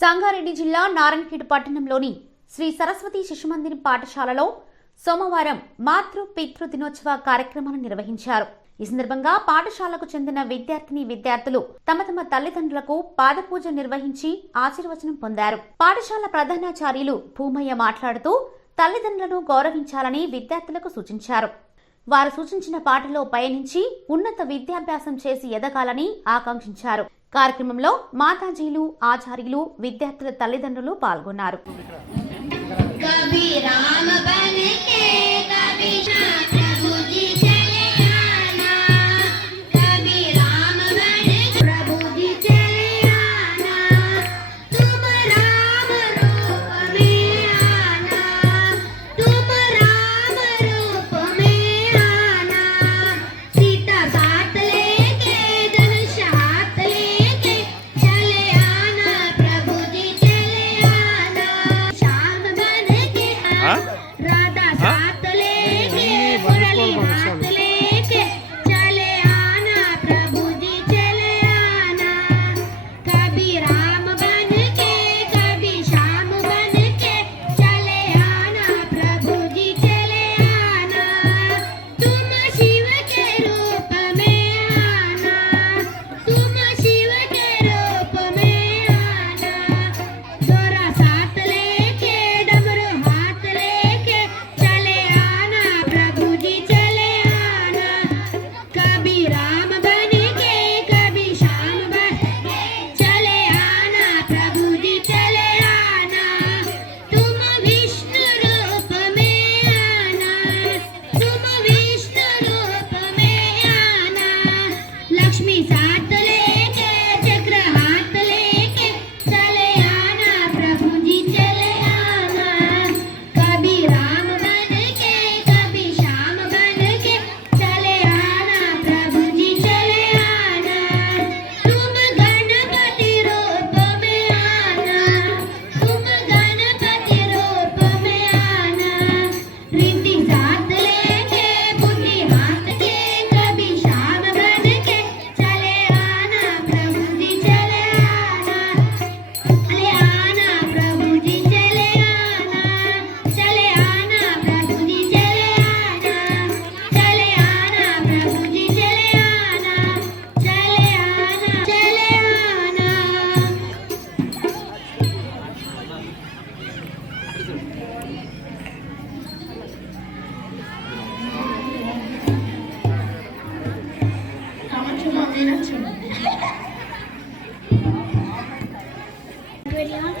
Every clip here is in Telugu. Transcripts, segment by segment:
సంగారెడ్డి జిల్లా నారాయణఖేడ్ పట్టణంలోని శ్రీ సరస్వతి శిశుమందిర్ పాఠశాలలో సోమవారం మాతృ పితృ దినోత్సవ కార్యక్రమాన్ని నిర్వహించారు. ఈ సందర్భంగా పాఠశాలకు చెందిన విద్యార్థిని విద్యార్థులు తమ తమ తల్లిదండ్రులకు పాదపూజ నిర్వహించి ఆశీర్వచనం పొందారు. పాఠశాల ప్రధానాచార్యులు భూమయ్య మాట్లాడుతూ తల్లిదండ్రులను గౌరవించాలని విద్యార్థులకు సూచించారు. వారు సూచించిన పాటలో పయనించి ఉన్నత విద్యాభ్యాసం చేసి ఎదగాలని ఆకాంక్షించారు. కార్యక్రమంలో మాతాజీలు ఆచార్యులు విద్యార్థుల తల్లిదండ్రులు పాల్గొన్నారు.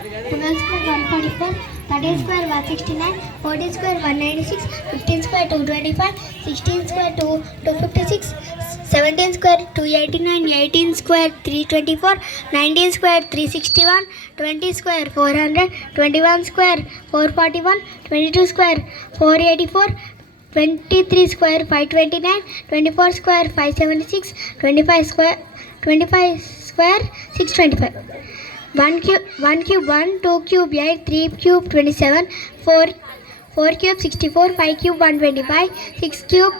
Twelve square one forty four thirteen square one sixty nine fourteen square one ninety six fifteen square two twenty five sixteen square two two fifty six seventeen square two eighty nine eighteen square three twenty four nineteen square three sixty one twenty square four hundred twenty one square four forty one twenty two square four eighty four twenty three square five twenty nine twenty four square five seventy six twenty five square twenty five square six twenty five one cube one cube one two cube eight three cube twenty seven four four cube sixty four five cube one twenty five six cube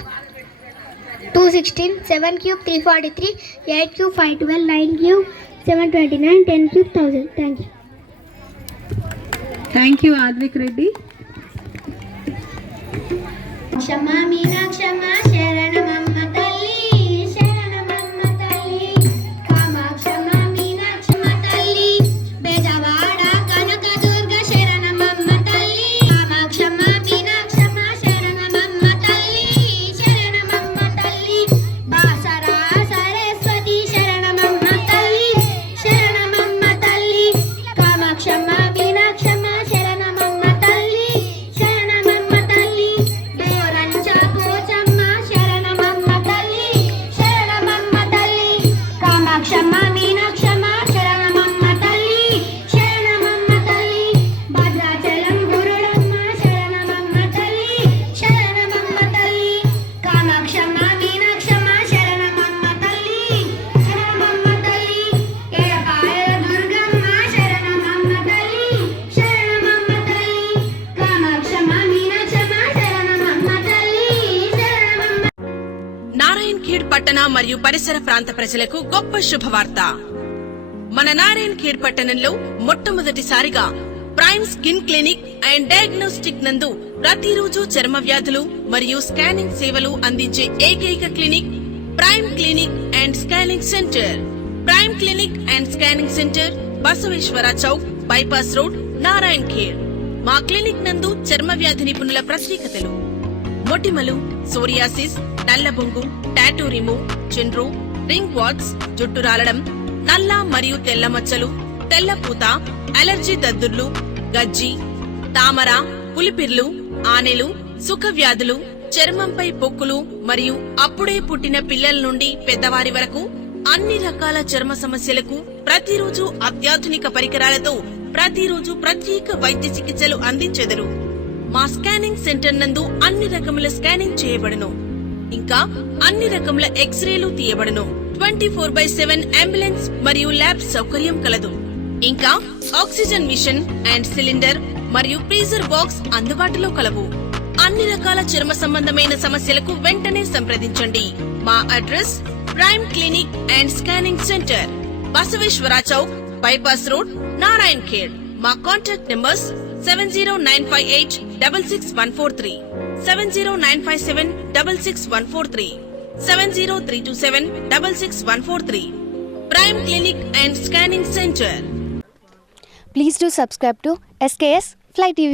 two sixteen seven cube three forty three eight cube five twelve nine cube seven twenty nine ten cube thousand thank you thank you Aadvik Reddy Kshama Meena Kshama Narayan Khed పట్టణ మరియు పరిసర ప్రాంత ప్రజలకు గొప్ప శుభవార్త. మన నారాయణ్ ఖేడ్ పట్టణంలో మొట్టమొదటిసారిగా prime skin clinic and diagnostic నందు ప్రతిరోజు చర్మ వ్యాధులు మరియు స్కానింగ్ సేవలు అందించే ఏకైక clinic prime clinic and scanning centre. Prime clinic and scanning centre Basaveshwara Chowk bypass road Narayan Khed మా క్లినిక్ నందు చర్మ వ్యాధి నిపుణుల ప్రత్యేకతలు. మొటిమలు సోరియాసిస్ నల్లబొంగు టాటూ రిమూవ్ చిండ్రు రింగ్ వాట్స్ జుట్టు రాలడం నల్ల మరియు తెల్ల మచ్చలు తెల్ల పూత అలర్జీ దద్దుర్లు గజ్జి తామర పులిపిర్లు ఆనెలు సుఖ వ్యాధులు చర్మంపై పొక్కులు మరియు అప్పుడే పుట్టిన పిల్లల నుండి పెద్దవారి వరకు అన్ని రకాల చర్మ సమస్యలకు ప్రతిరోజు అత్యాధునిక పరికరాలతో ప్రతిరోజు ప్రత్యేక వైద్య చికిత్సలు అందించెదరు. మా స్కానింగ్ సెంటర్ నందు అన్ని రకముల స్కానింగ్ చేయబడును. ఇంకా అన్ని రకముల ఎక్స్రేలు తీయబడును. Twenty four by seven ambulance మరియు ల్యాబ్ సౌకర్యం కలదు. ఇంకా ఆక్సిజన్ మిషన్ అండ్ సిలిండర్ మరియు ఫ్రీజర్ బాక్స్ అందుబాటులో కలవు. అన్ని రకాల చర్మ సంబంధమైన సమస్యలకు వెంటనే సంప్రదించండి. మా address prime clinic and scanning centre. Basaveshwara Chowk bypass road Narayan Khed మా contact numbers Seven zero nine five eight double six one four three seven zero nine five seven double six one four three seven zero three two seven double six one four three prime clinic and scanning centre Please do subscribe to SKS Fly TV.